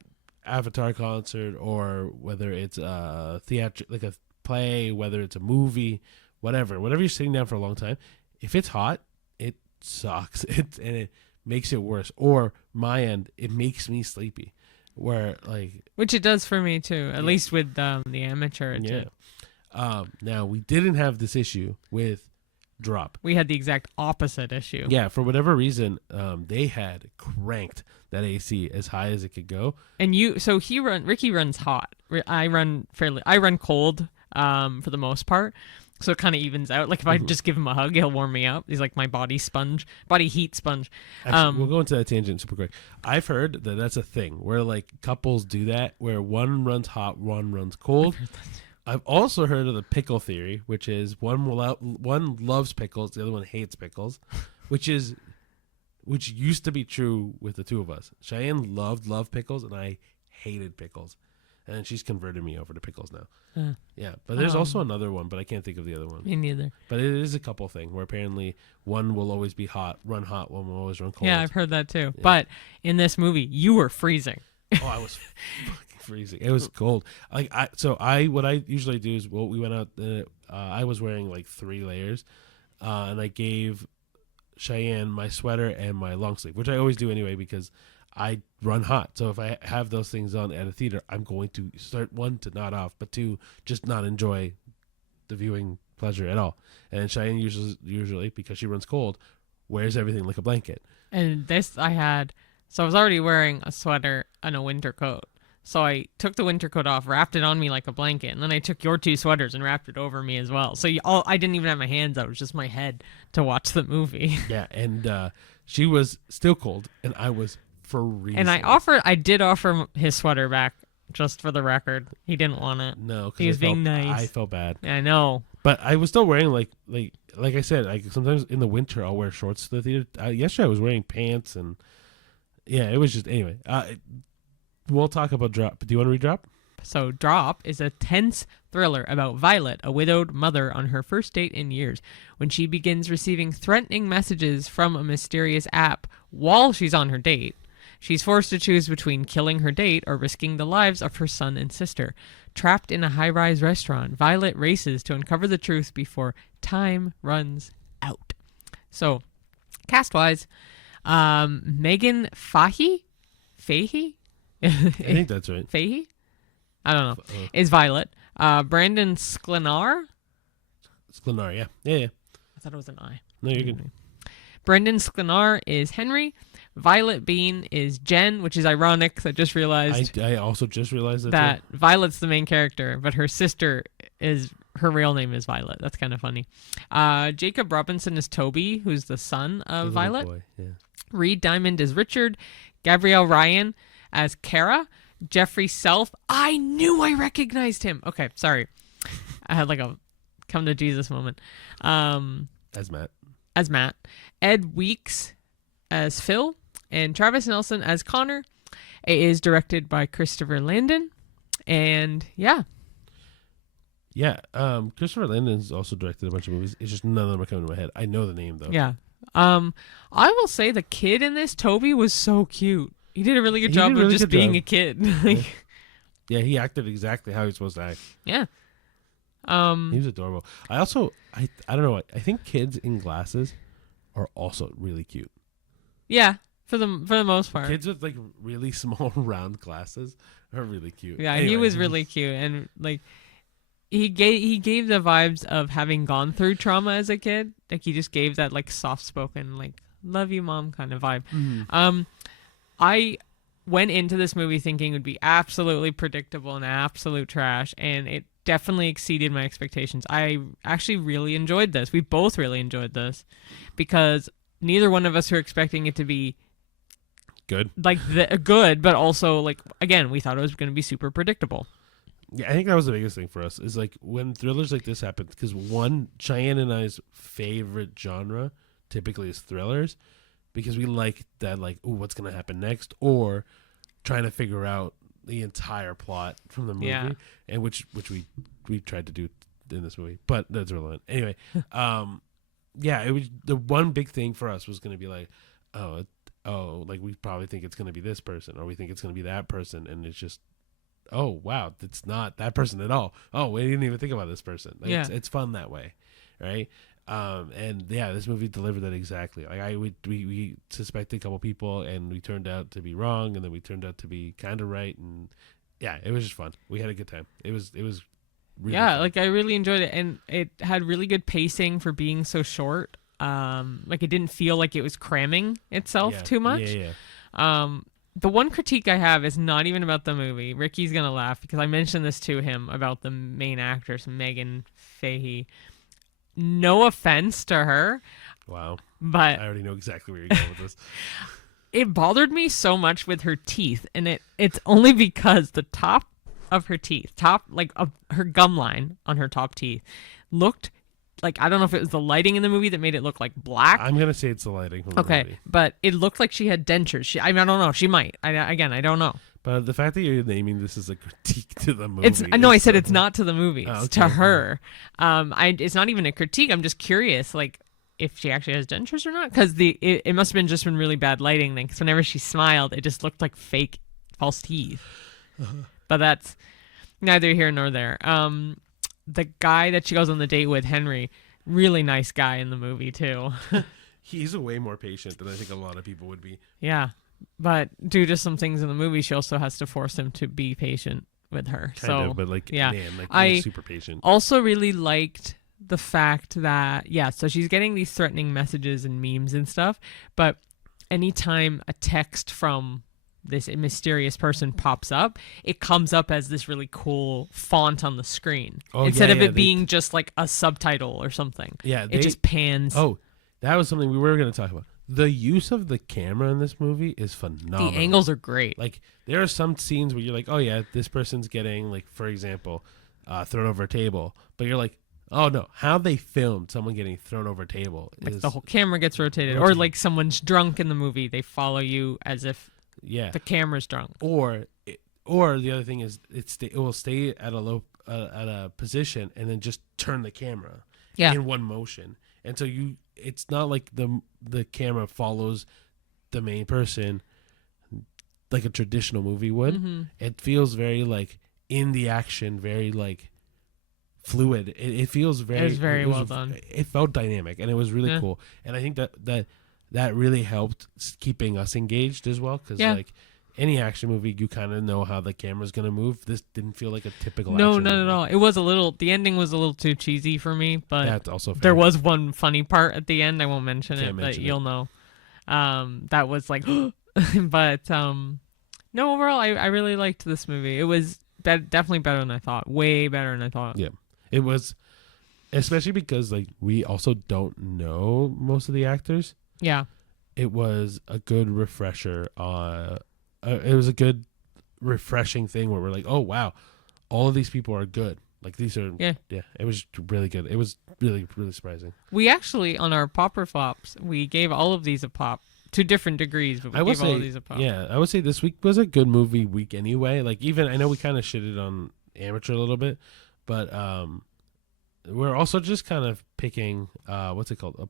Avatar concert, or whether it's a like a play, whether it's a movie, whatever you're sitting down for a long time, if it's hot, it sucks. And it makes it worse. Or my end, it makes me sleepy. Which it does for me too. At least with the amateur. Now we didn't have this issue with Drop. We had the exact opposite issue. Yeah, for whatever reason, they had cranked that AC as high as it could go. And Ricky runs hot. I run cold for the most part. So it kind of evens out. Like if I just give him a hug, he'll warm me up. He's like my body heat sponge. Actually, we'll go into that tangent super quick. I've heard that that's a thing where like couples do that, where one runs hot, one runs cold. I've also heard of the pickle theory, which is one loves pickles, the other one hates pickles, which used to be true with the two of us. Cheyenne loved pickles, and I hated pickles. And she's converted me over to pickles now. Yeah, but there's also another one, but I can't think of the other one. Me neither. But it is a couple thing where apparently one will always be run hot, one will always run cold. Yeah, I've heard that too. Yeah. But in this movie, you were freezing. Oh, I was fucking freezing. It was cold. What I usually do is, we went out. I was wearing like 3 layers, and I gave Cheyenne my sweater and my long sleeve, which I always do anyway because I run hot. So if I have those things on at a theater, I'm going to start, 1, to nod off, but 2, just not enjoy the viewing pleasure at all. And Cheyenne usually, because she runs cold, wears everything like a blanket. And this I was already wearing a sweater and a winter coat. So I took the winter coat off, wrapped it on me like a blanket, and then I took your 2 sweaters and wrapped it over me as well. So I didn't even have my hands out. It was just my head to watch the movie. Yeah, and she was still cold, and I was freezing. And I did offer his sweater back, just for the record. He didn't want it. No, he was being nice. I felt bad. I know. But I was still wearing like I said, sometimes in the winter I'll wear shorts to the theater. Yesterday I was wearing pants, and yeah, it was just, anyway. We'll talk about Drop. Do you want to read Drop? So Drop is a tense thriller about Violet, a widowed mother on her first date in years, when she begins receiving threatening messages from a mysterious app while she's on her date. She's forced to choose between killing her date or risking the lives of her son and sister. Trapped in a high-rise restaurant, Violet races to uncover the truth before time runs out. So, cast-wise, Megan Fahey? I think that's right. Fahey? I don't know. Is Violet. Brandon Sklenar? Sklenar, yeah. Yeah. thought it was an I. No, you're good. Brendan Sklenar is Henry. Violet Bean is Jen, which is ironic because I just realized I also just realized that Violet's the main character, but her sister is, her real name is Violet. That's kind of funny. Jacob Robinson is Toby, who's the son of Violet. Boy. Yeah. Reed Diamond is Richard. Gabrielle Ryan as Kara. Jeffrey Self. I knew I recognized him. Okay, sorry. I had like a come to Jesus moment. As Matt. Ed Weeks as Phil. And Travis Nelson as Connor. It is directed by Christopher Landon. And yeah. Yeah, Christopher Landon's also directed a bunch of movies. It's just none of them are coming to my head. I know the name, though. Yeah. I will say the kid in this, Toby, was so cute. He did a really good job of just being a kid. Yeah, he acted exactly how he was supposed to act. Yeah. He was adorable. I don't know. I think kids in glasses are also really cute. Yeah, for the most part. Kids with like really small round glasses are really cute. Yeah, anyway. He was really cute, and like he gave the vibes of having gone through trauma as a kid. Like he just gave that like soft spoken, like love you mom kind of vibe. Mm-hmm. I went into this movie thinking it would be absolutely predictable and absolute trash, and it definitely exceeded my expectations. I actually really enjoyed this. We both really enjoyed this because neither one of us were expecting it to be good. Like good, but also like again, we thought it was going to be super predictable. Yeah, I think that was the biggest thing for us is like when thrillers like this happen, because one, Cheyenne and I's favorite genre typically is thrillers, because we like that, like, ooh, what's going to happen next, or trying to figure out the entire plot from the movie, and which we tried to do in this movie, but that's irrelevant. Anyway, yeah, it was the one big thing for us was going to be like, oh, like we probably think it's going to be this person, or we think it's going to be that person, and it's just, oh wow, it's not that person at all. Oh, we didn't even think about this person. Like, it's fun that way, right? And yeah, this movie delivered that exactly. Like we suspected a couple people, and we turned out to be wrong, and then we turned out to be kind of right, and yeah, it was just fun. We had a good time. It was really fun. Like I really enjoyed it, and it had really good pacing for being so short. Like it didn't feel like it was cramming itself too much. The one critique I have is not even about the movie. Ricky's gonna laugh because I mentioned this to him about the main actress, Megan Fahey. No offense to her. Wow. But I already know exactly where you're going with this. It bothered me so much with her teeth, and it's only because the top of her teeth, her gum line on her top teeth, looked like, I don't know if it was the lighting in the movie that made it look like black. I'm gonna say it's the lighting from the movie. But it looked like she had dentures. I don't know. She might. I don't know. But the fact that you're naming this as a critique to the movie. I said it's not to the movie. It's to her. Yeah. It's not even a critique. I'm just curious, like, if she actually has dentures or not. Because it must have just been really bad lighting then. Because whenever she smiled, it just looked like fake, false teeth. But that's neither here nor there. The guy that she goes on the date with, Henry, really nice guy in the movie, too. He's way more patient than I think a lot of people would be. Yeah. But due to some things in the movie, she also has to force him to be patient with her. Kind of, but like, man, like, he's super patient. Also really liked the fact that, so she's getting these threatening messages and memes and stuff, but anytime a text from this mysterious person pops up, it comes up as this really cool font on the screen. Instead of it being just like a subtitle or something. Yeah. It just pans. Oh, that was something we were going to talk about. The use of the camera in this movie is phenomenal. The angles are great. Like, there are some scenes where you're like, oh yeah, this person's getting, like, for example, thrown over a table. But you're like, oh no, how they filmed someone getting thrown over a table like the whole camera gets rotated. Or like someone's drunk in the movie. They follow you as if the camera's drunk. Or the other thing is it will stay at a position and then just turn the camera in one motion. And so it's not like the camera follows the main person like a traditional movie would. Mm-hmm. It feels very like in the action, very like fluid. It feels very. It was very well done. It felt dynamic, and it was really cool. And I think that really helped keeping us engaged as well, because like any action movie, you kind of know how the camera's gonna move. This didn't feel like a typical No, action not movie. at all. It was a little. The ending was a little too cheesy for me, but That's also fair. there was one funny part at the end. I won't mention Can't it, mention but it. you'll know. That was like, but no. Overall, I really liked this movie. It was definitely better than I thought. Way better than I thought. Yeah, it was, especially because like we also don't know most of the actors. Yeah. It was a good refresher. It was a good refreshing thing where we're like, oh wow, all of these people are good. Like these are Yeah. It was really good. It was really surprising. We actually on our popper flops, we gave all of these a pop to different degrees, but we gave all of these a pop. Yeah, I would say this week was a good movie week anyway. Like even I know we kind of shitted on Amateur a little bit, but we're also just kind of picking what's it called?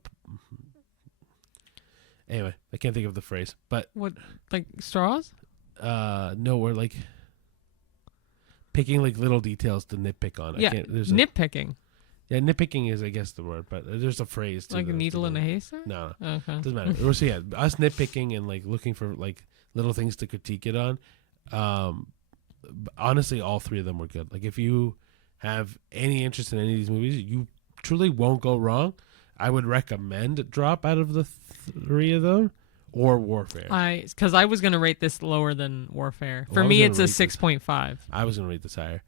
Anyway, I can't think of the phrase, but What, like straws? no, we're like picking like little details to nitpick on. Yeah, I can't, nitpicking. Yeah, nitpicking is I guess the word, but there's a phrase to Like a the- needle to in the- a haystack? No, Okay. doesn't matter. So yeah, us nitpicking and like looking for like little things to critique it on. Honestly, all three of them were good. Like if you have any interest in any of these movies, you truly won't go wrong. I would recommend Drop out of the three of them, or Warfare. Because I was gonna rate this lower than Warfare. Oh, For I was me, gonna it's a rate this- 6.5. I was gonna rate this higher.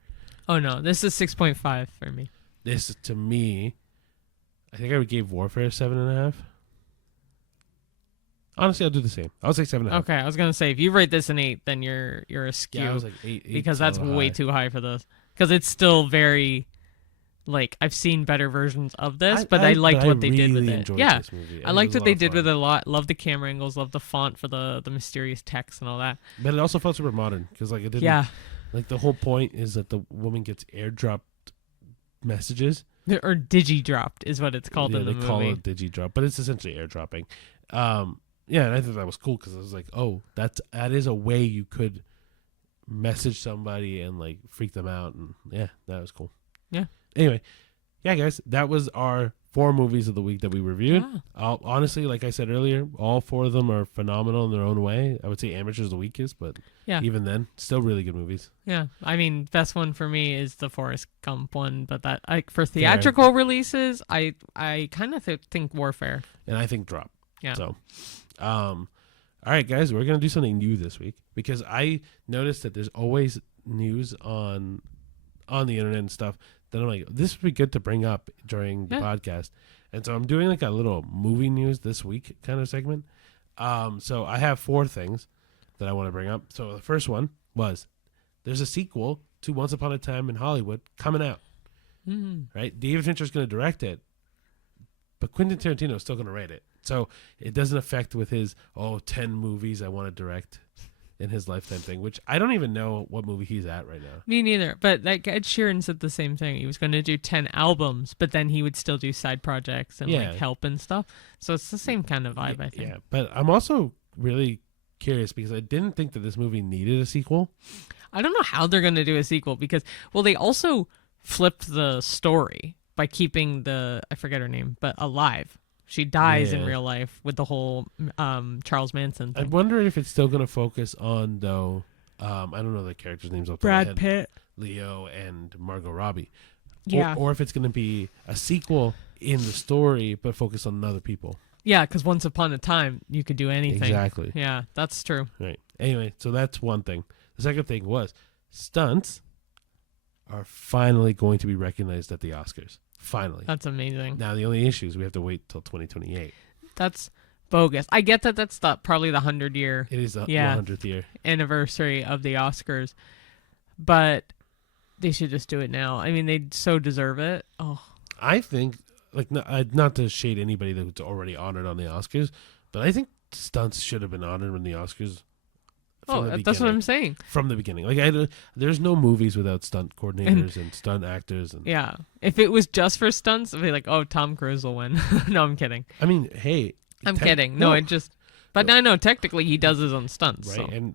Oh no, this is 6.5 for me. This to me, I think I would give Warfare 7.5. Honestly, I'll do the same. I'll say 7.5. Okay, I was gonna say if you rate this an 8, then you're a skew Yeah, I was like 8 because that's way too high for this. Because it's still very, like I've seen better versions of this, but I liked what they did with it. Yeah, this movie. I liked what they did with it a lot. Love the camera angles. Love the font for the mysterious text and all that. But it also felt super modern because like it didn't. Yeah, Like the whole point is that the woman gets airdropped messages. or digi-dropped is what it's called in the they movie. call it digi-drop, but it's essentially airdropping. Yeah, and I thought that was cool because I was like, oh, that is a way you could message somebody and like freak them out, and yeah, that was cool. Yeah. Anyway, yeah, guys, that was our 4 movies of the week that we reviewed. Yeah. Honestly, like I said earlier, all 4 of them are phenomenal in their own way. I would say Amateur's the weakest, but Yeah. even then, still really good movies. Yeah, I mean, best one for me is the Forrest Gump one, but for theatrical releases, I kind of think Warfare. And I think Drop. Yeah. So, all right, guys, we're gonna do something new this week because I noticed that there's always news on the internet and stuff that I'm like, this would be good to bring up during the podcast. And so I'm doing like a little movie news this week kind of segment. So I have 4 things that I want to bring up. So the first one was there's a sequel to Once Upon a Time in Hollywood coming out. Mm-hmm. Right? David Fincher's going to direct it, but Quentin Tarantino is still going to write it. So it doesn't affect with his 10 movies I want to direct in his lifetime thing, which I don't even know what movie he's at right now. Me neither. But like Ed Sheeran said the same thing. He was going to do 10 albums, but then he would still do side projects and like help and stuff. So it's the same kind of vibe, I think. Yeah, but I'm also really curious because I didn't think that this movie needed a sequel. I don't know how they're going to do a sequel because, well, they also flipped the story by keeping I forget her name, but alive. She dies in real life with the whole Charles Manson thing. I wonder if it's still going to focus on, though, I don't know the characters' names off the top of my head. Pitt. Leo and Margot Robbie. Yeah. Or if it's going to be a sequel in the story, but focus on other people. Yeah, because once upon a time, you could do anything. Exactly. Yeah, that's true. Right. Anyway, so that's one thing. The second thing was stunts are finally going to be recognized at the Oscars. Finally. That's amazing. Now, the only issue is we have to wait till 2028. That's bogus. I get that that's probably the 100-year It is the 100th year. anniversary of the Oscars, but they should just do it now. I mean, they so deserve it. Oh, I think, like, not to shade anybody that's already honored on the Oscars, but I think stunts should have been honored on the Oscars. That's what I'm saying. From the beginning. Like, there's no movies without stunt coordinators and stunt actors. And yeah. If it was just for stunts, I'd be like, oh, Tom Cruise will win. No, I'm kidding. I mean, hey. I'm kidding. No, but I know technically he does his own stunts. Right.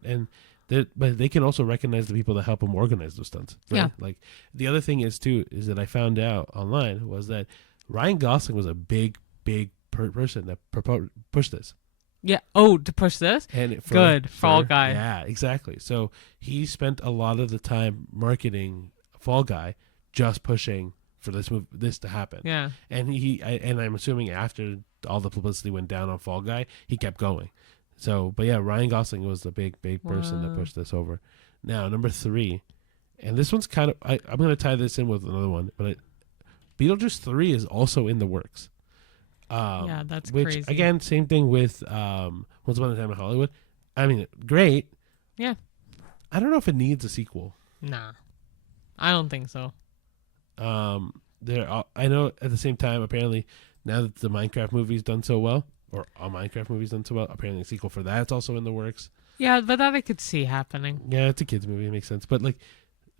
So. But they can also recognize the people that help him organize those stunts. Right? Yeah. Like, the other thing is that I found out online was that Ryan Gosling was a big person that pushed this. Yeah. Oh, to push this? And Good. Fall Guy. Yeah, exactly. So he spent a lot of the time marketing Fall Guy, just pushing for this to happen. Yeah. And I'm assuming after all the publicity went down on Fall Guy, he kept going. So, but yeah, Ryan Gosling was the big person that pushed this over. Now, number 3, and this one's kind of I'm going to tie this in with another one, but Beetlejuice 3 is also in the works. Yeah, that's which, crazy. Again, same thing with Once Upon a Time in Hollywood. I mean, great. Yeah. I don't know if it needs a sequel. Nah, I don't think so. I know at the same time, apparently, now that the Minecraft movie's done so well, or a Minecraft movie's done so well, apparently a sequel for that's also in the works. Yeah, but that I could see happening. Yeah, it's a kids movie. It makes sense. But like,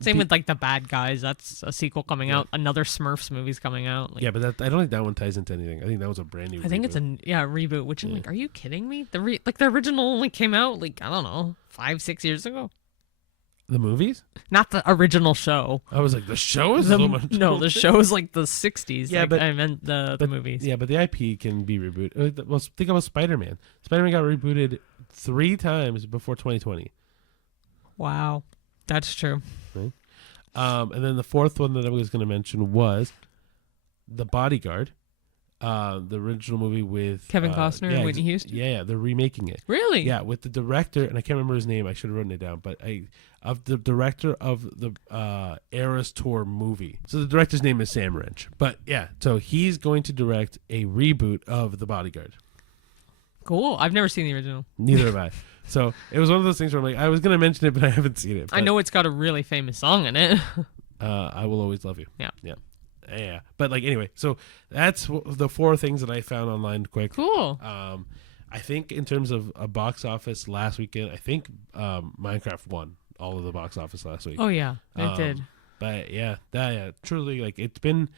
same with like The Bad Guys. That's a sequel coming out. Another Smurfs movie's coming out. Like, yeah, but I don't think that one ties into anything. I think that was a brand new. I think it's a reboot. Which I'm like, are you kidding me? The original only came out like, I don't know, 5-6 years ago. The movies? Not the original show. I was like, the show is so much. No, the show is like the 60s. Yeah, like, but I meant the movies. Yeah, but the IP can be rebooted. Well, think about Spider-Man. Spider-Man got rebooted 3 times before 2020. Wow, that's true. Right? And then the 4th one that I was going to mention was The Bodyguard. The original movie with Kevin Costner and Whitney Houston. Yeah, they're remaking it. Really? Yeah, with the director, and I can't remember his name. I should have written it down, but of the director of the Eras Tour movie. So the director's name is Sam Wrench. But yeah, so he's going to direct a reboot of The Bodyguard. Cool. I've never seen the original. Neither have I. So it was one of those things where I'm like, I was going to mention it, but I haven't seen it. I know it's got a really famous song in it. I Will Always Love You. Yeah. Yeah. But like, anyway, so that's the 4 things that I found online quick. Cool. I think in terms of a box office last weekend, I think Minecraft won all of the box office last week. Oh yeah, it did. But yeah, truly, like, it's been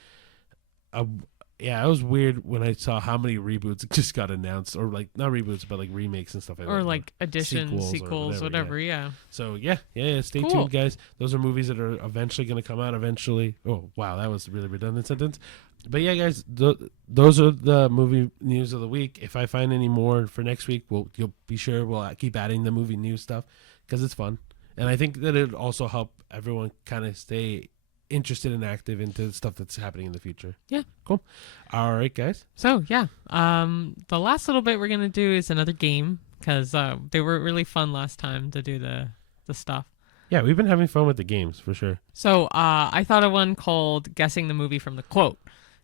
it was weird when I saw how many reboots just got announced, or like not reboots, but like remakes and stuff like that. Or like additions, sequels, whatever. Yeah. So yeah. Stay tuned, guys. Those are movies that are eventually going to come out eventually. Oh wow, that was a really redundant sentence. But yeah, guys, those are the movie news of the week. If I find any more for next week, you'll be sure we'll keep adding the movie news stuff because it's fun, and I think that it'll also help everyone kind of stay interested and active into stuff that's happening in the future. Yeah. Cool. All right, guys. So yeah, the last little bit we're gonna do is another game because they were really fun last time to do the stuff. Yeah, we've been having fun with the games for sure. So I thought of one called Guessing the Movie from the Quote.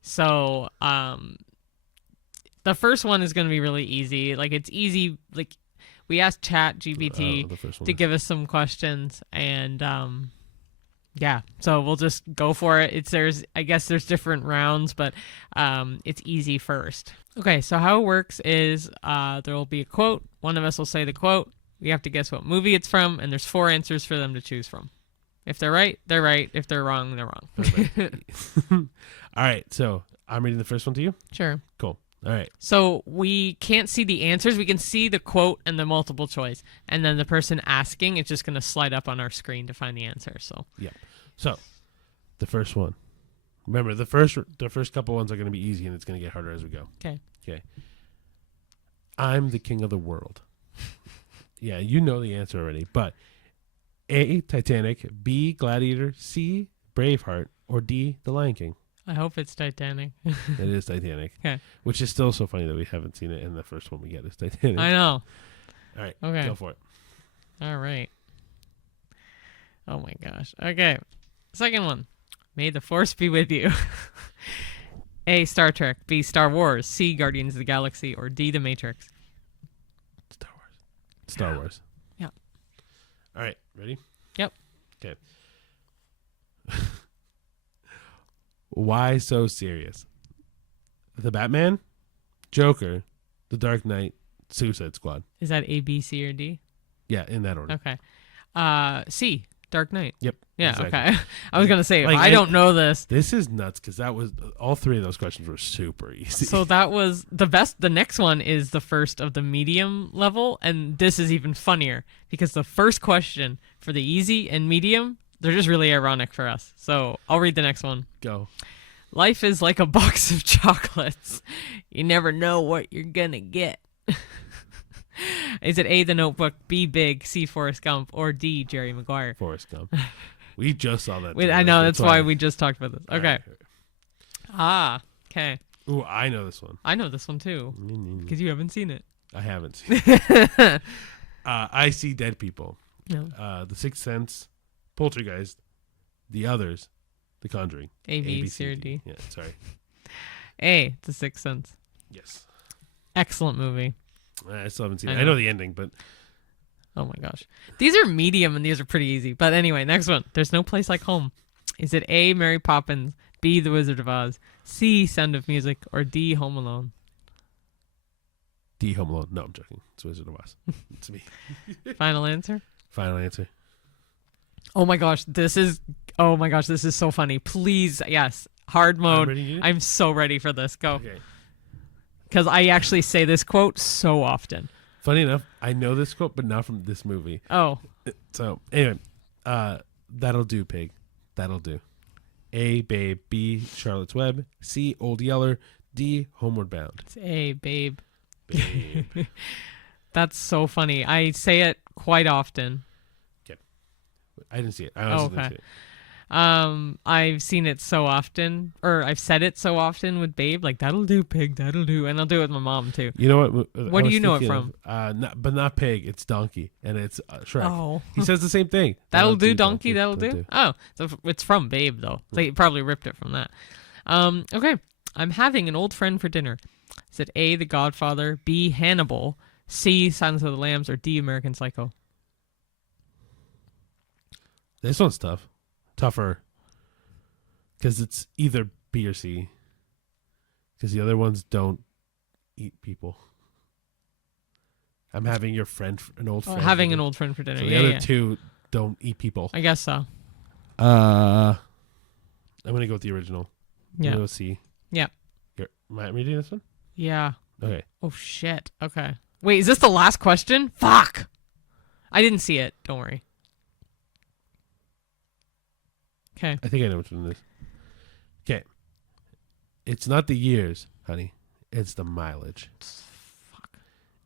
So the first one is gonna be really easy. Like, it's easy. Like, we asked Chat GPT to give us some questions, and yeah, so we'll just go for it. I guess there's different rounds, but it's easy first. Okay, so how it works is there will be a quote. One of us will say the quote. We have to guess what movie it's from, and there's 4 answers for them to choose from. If they're right, they're right. If they're wrong, they're wrong. All right, so I'm reading the first one to you? Sure. Cool. All right. So we can't see the answers. We can see the quote and the multiple choice. And then the person asking, it's just going to slide up on our screen to find the answer. So yeah. So the first one. Remember, the first couple ones are going to be easy, and it's going to get harder as we go. Okay. I'm the king of the world. Yeah, you know the answer already. But A, Titanic, B, Gladiator, C, Braveheart, or D, The Lion King. I hope it's Titanic. It is Titanic. Okay. Which is still so funny that we haven't seen it, and the first one we get is Titanic. I know. All right. Okay. Go for it. All right. Oh my gosh. Okay. Second one. May the Force be with you. A, Star Trek. B, Star Wars. C, Guardians of the Galaxy. Or D, The Matrix. Star Wars. Yeah. All right. Ready? Yep. Okay. Why so serious? The Batman, Joker, The Dark Knight, Suicide Squad. Is that A, B, C, or D? Yeah, in that order. Okay. C, Dark Knight. Yep. Yeah, exactly. okay. I was going to say, like, I don't know this. This is nuts because that was all 3 of those questions were super easy. So that was the best. The next one is the first of the medium level, and this is even funnier because the first question for the easy and medium, they're just really ironic for us. So I'll read the next one. Go. Life is like a box of chocolates. You never know what you're going to get. Is it A, The Notebook, B, Big, C, Forrest Gump, or D, Jerry Maguire? Forrest Gump. We just saw that. Wait, I know, that's why we just talked about this. Okay. Okay. Ooh, I know this one. I know this one too, because you haven't seen it. I haven't seen it. I See Dead People. No. The Sixth Sense, Poltergeist, The Others, The Conjuring. A, B, C, or D. Yeah, sorry. A, The Sixth Sense. Yes. Excellent movie. I still haven't seen it. I know the ending, but... Oh my gosh. These are medium and these are pretty easy. But anyway, next one. There's No Place Like Home. Is it A, Mary Poppins, B, The Wizard of Oz, C, Sound of Music, or D, Home Alone? D, Home Alone. No, I'm joking. It's Wizard of Oz. It's me. Final answer? Final answer. Oh my gosh. This is so funny. Please, yes. Hard mode. I'm so ready for this. Go. Okay. Because I actually say this quote so often. Funny enough, I know this quote, but not from this movie. Oh. So, anyway. That'll do, pig. That'll do. A, Babe. B, Charlotte's Web. C, Old Yeller. D, Homeward Bound. It's A, Babe. Babe. That's so funny. I say it quite often. Okay. I didn't see it. I honestly didn't see it. I've seen it so often, or I've said it so often with Babe, like, that'll do, pig, that'll do. And I'll do it with my mom, too. You know what? What do you know it from? But not pig. It's donkey. And it's Shrek. Oh. He says the same thing. That'll do, donkey, that'll do. Oh, so it's from Babe, though. They probably ripped it from that. Okay. I'm having an old friend for dinner. Is it A, The Godfather, B, Hannibal, C, Silence of the Lambs, or D, American Psycho? This one's tough. Tougher. Because it's either B or C. Because the other ones don't eat people. I'm having your friend, an old friend. Having an old friend for dinner. So the other two don't eat people. I guess so. I'm going to go with the original. Yeah. I'm going to go C. Yeah. Am I reading this one? Yeah. Okay. Oh, shit. Okay. Wait, is this the last question? Fuck! I didn't see it. Don't worry. Okay. I think I know which one it is. Okay. It's not the years, honey. It's the mileage. Fuck.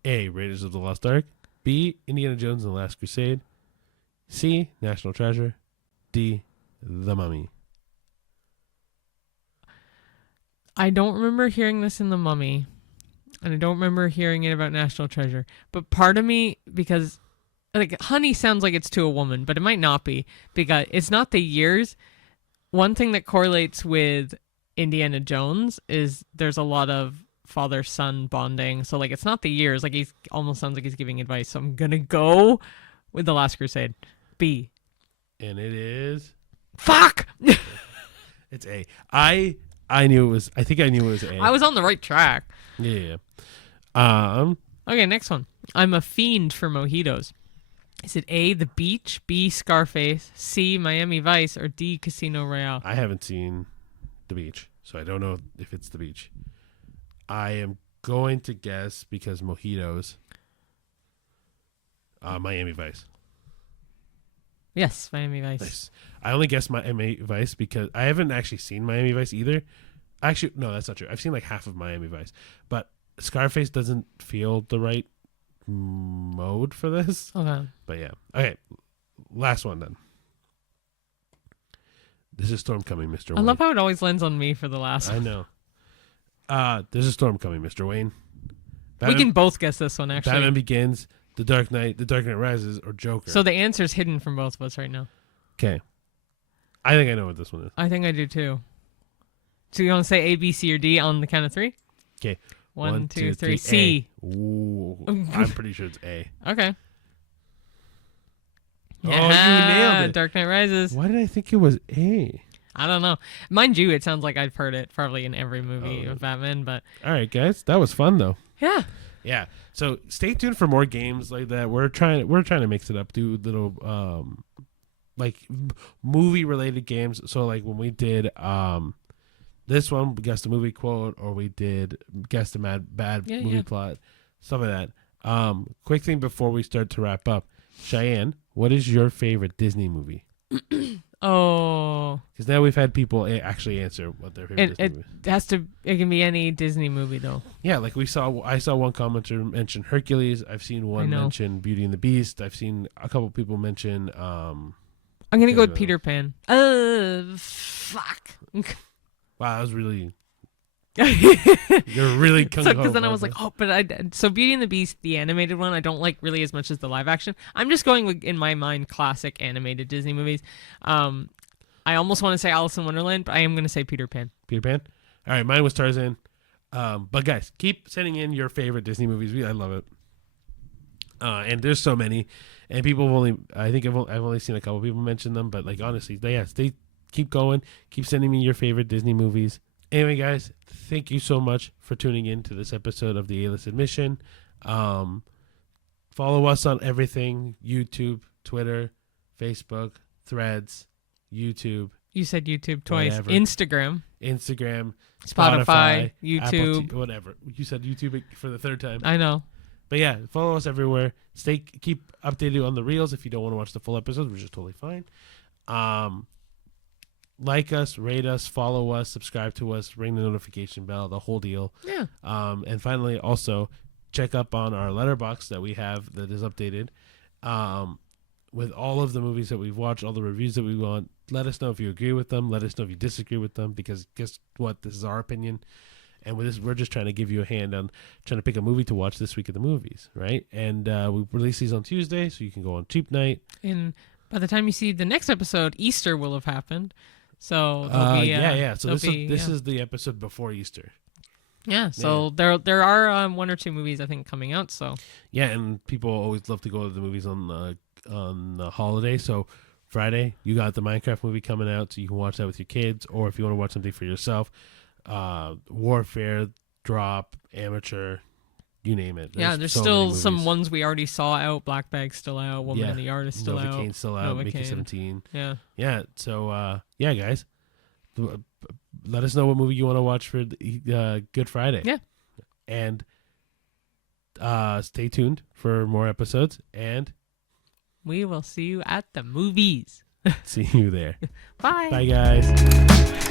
A, Raiders of the Lost Ark. B, Indiana Jones and the Last Crusade. C, National Treasure. D, The Mummy. I don't remember hearing this in The Mummy. And I don't remember hearing it about National Treasure. But part of me, because... like, honey sounds like it's to a woman, but it might not be, because it's not the years. One thing that correlates with Indiana Jones is there's a lot of father-son bonding. So, like, it's not the years. Like, he almost sounds like he's giving advice. So I'm going to go with The Last Crusade. B. And it is... Fuck! It's A. I knew it was... I think I knew it was A. I was on the right track. Yeah. Okay, next one. I'm a fiend for mojitos. Is it A, The Beach, B, Scarface, C, Miami Vice, or D, Casino Royale? I haven't seen The Beach, so I don't know if it's The Beach. I am going to guess, because mojitos, Miami Vice. Yes, Miami Vice. Nice. I only guessed Miami Vice because I haven't actually seen Miami Vice either. Actually, no, that's not true. I've seen like half of Miami Vice, but Scarface doesn't feel the right mode for this. Okay. But yeah. Okay. Last one then. There's a storm coming, Mr. Wayne. I love how it always lands on me for the last I one. know. There's a storm coming, Mr. Wayne. We can both guess this one, actually. Batman Begins, The Dark Knight Rises, or Joker. So the answer is hidden from both of us right now. Okay. I think I know what this one is. I think I do too. So you want to say A, B, C, or D on the count of three? Okay. 1, 2, 3. C. A. Ooh, I'm pretty sure it's A. Okay. Oh, you nailed it. Dark Knight Rises. Why did I think it was A? I don't know. Mind you, it sounds like I've heard it probably in every movie of Batman, but... All right, guys. That was fun, though. Yeah. Yeah. So stay tuned for more games like that. We're trying to mix it up, do little like movie related games. So like when we did this one, we guessed a movie quote, or we did guessed a bad movie plot, stuff like that. Quick thing before we start to wrap up, Cheyenne, what is your favorite Disney movie? Oh, Because now we've had people actually answer what their favorite Disney movie is. it can be any Disney movie though. Yeah, like I saw one commenter mention Hercules. I've seen one know. mention Beauty and the Beast. I've seen a couple people mention. I'm gonna go with Peter Pan. Fuck. Wow, that was really. You're You're really kung ho. because then I was like, oh, but so Beauty and the Beast, the animated one, I don't like really as much as the live action. I'm just going with, in my mind, classic animated Disney movies. I almost want to say Alice in Wonderland, but I am going to say Peter Pan. Peter Pan. All right, mine was Tarzan. But guys, keep sending in your favorite Disney movies. I love it. And there's so many, and people have only. I think I've only seen a couple people mention them, but like honestly, they keep going. Keep sending me your favorite Disney movies. Anyway, guys, thank you so much for tuning in to this episode of the A-List Admission. Follow us on everything: YouTube, Twitter, Facebook, Threads, YouTube. You said YouTube twice. Whatever. Instagram, Spotify, YouTube, Apple whatever. You said YouTube for the third time. I know. But yeah, follow us everywhere. Keep updated on the reels if you don't want to watch the full episodes, which is totally fine. Like us, rate us, follow us, subscribe to us, ring the notification bell, the whole deal. Yeah. And finally, also check up on our letterbox that we have that is updated with all of the movies that we've watched, all the reviews that we want. Let us know if you agree with them. Let us know if you disagree with them, because guess what? This is our opinion. And with this, we're just trying to give you a hand on trying to pick a movie to watch this week at the movies, right? And we release these on Tuesday, so you can go on cheap night. And by the time you see the next episode, Easter will have happened. So yeah. So this is the episode before Easter. Yeah. So there are one or two movies I think coming out. So yeah, and people always love to go to the movies on the holiday. So Friday, you got the Minecraft movie coming out, so you can watch that with your kids, or if you want to watch something for yourself, Warfare, Drop, Amateur, you name it. There's so still some ones we already saw out. Black Bag's still out. Woman in the Yard is still out. Novocaine's still out. Mickey 17. Yeah. So guys, let us know what movie you want to watch for Good Friday. Yeah. And stay tuned for more episodes, and we will see you at the movies. see you there. Bye. Bye, guys.